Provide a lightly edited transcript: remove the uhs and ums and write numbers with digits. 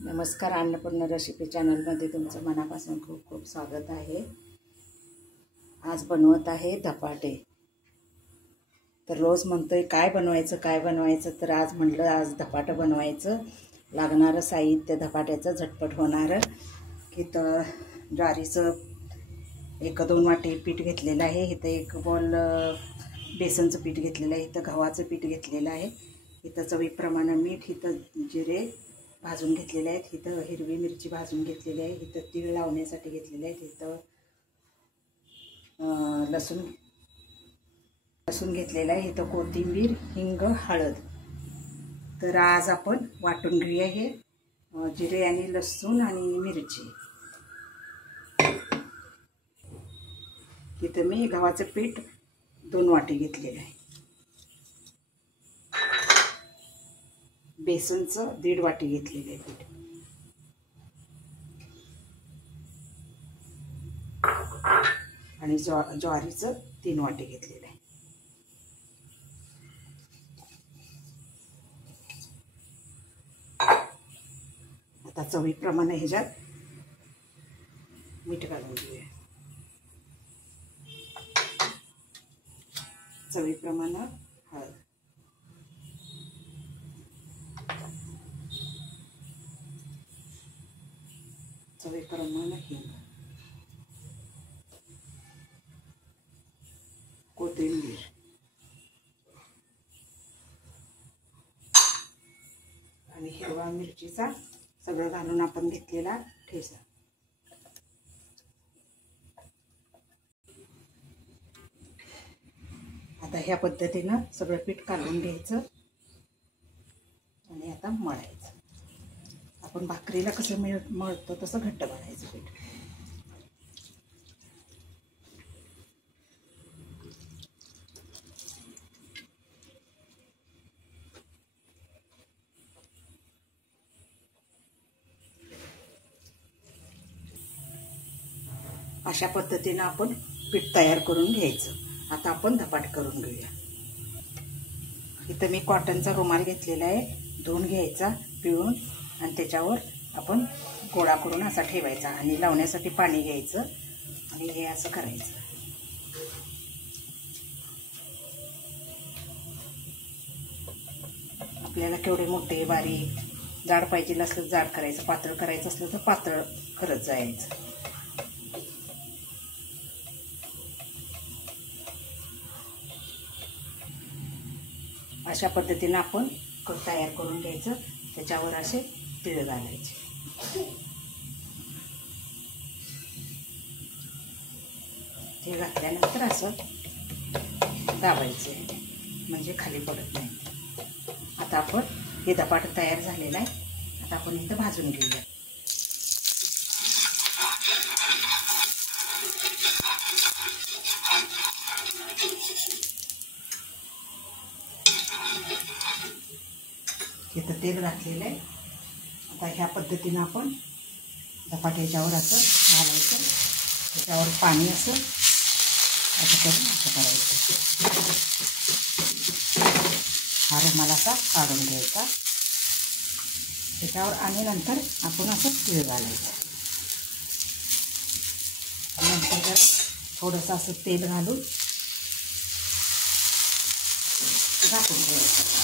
नमस्कार, अन्नपूर्णा रेसिपी चॅनलमध्ये तुमचं मनापासून खूप खूप स्वागत आहे। आज बनवत आहे धपाटे। तर रोज म्हणतोय काय बनवायचं तर आज म्हटलं आज धपाटे बनवायचं। लागणारं साहित्य धपाट्याचं झटपट होणारं की तर ज्वारीचं 1-2 वाटी पीठ घेतलेलं आहे। इथं 1 बॉल बेसनचं पीठ घेतलेलं आहे। इथं गव्हाचं पीठ घेतलेलं आहे। इथं चवीप्रमाणे मीठ, इथं जिरे भाजून घेतलेले आहेत। इथं हिरवी मिरची भाजून घेतलेली आहे। इथं तीळ लावण्यासाठी घेतलेले आहेत। इथं लसूण घेतलेला आहे। इथं कोथिंबीर, हिंग, हळद। तर आज आपण वाटून घेऊया हे जिरे आणि लसूण आणि मिरची। इथं मी गव्हाचं पीठ 2 वाटी घेतलेलं आहे। बेसनचं 1.5 वाटी घेतलेलं आहे पीठ। आणि ज्वारीचं 3 वाटी घेतलेलं आहे। आता चवीप्रमाणे ह्याच्यात मीठ घालून घेऊया। चवीप्रमाणे हळद, चवीप्रमाणे हिंग, कोथिंबीर आणि हिरवा मिरचीचा सगळं घालून आपण घेतलेला ठेचा। आता ह्या पद्धतीनं सगळं पीठ काढून घ्यायचं आणि आता मळायचं। आपण भाकरीला कसं मळतो तसं घट्ट मळायचं पीठ। अशा पद्धतीनं आपण पीठ तयार करून घ्यायचं। आता आपण धपाट करून घेऊया। इथं मी कॉटनचा रुमाल घेतलेला आहे। धुवून घ्यायचा पिळून आणि त्याच्यावर आपण गोळा करून असा ठेवायचा आणि लावण्यासाठी पाणी घ्यायचं आणि हे असं करायचं। आपल्याला केवढे मोठे बारीक जाड पाहिजे असलं जाड करायचं, पातळ करायचं असलं तर पातळ करत जायचं। अशा पद्धतीने आपण तयार करून घ्यायचं। त्याच्यावर असे तीळ घालायचे। तीळ घातल्यानंतर असं दाबायचे म्हणजे खाली पडत नाही। आता आपण हे धपाट तयार झालेला आहे। आता आपण इथं भाजून घेऊया। इथं तेल घातलेलं आहे। आता ह्या पद्धतीनं आपण धपाट्याच्यावर असं घालायचं, त्याच्यावर पाणी असं करून असं करायचं। हा रुमाल असा काढून घ्यायचा, त्याच्यावर आणि नंतर आपण असं तीळ घालायचं। नंतर जरा थोडंसं असं तेल घालून झाकून ठेवायचं।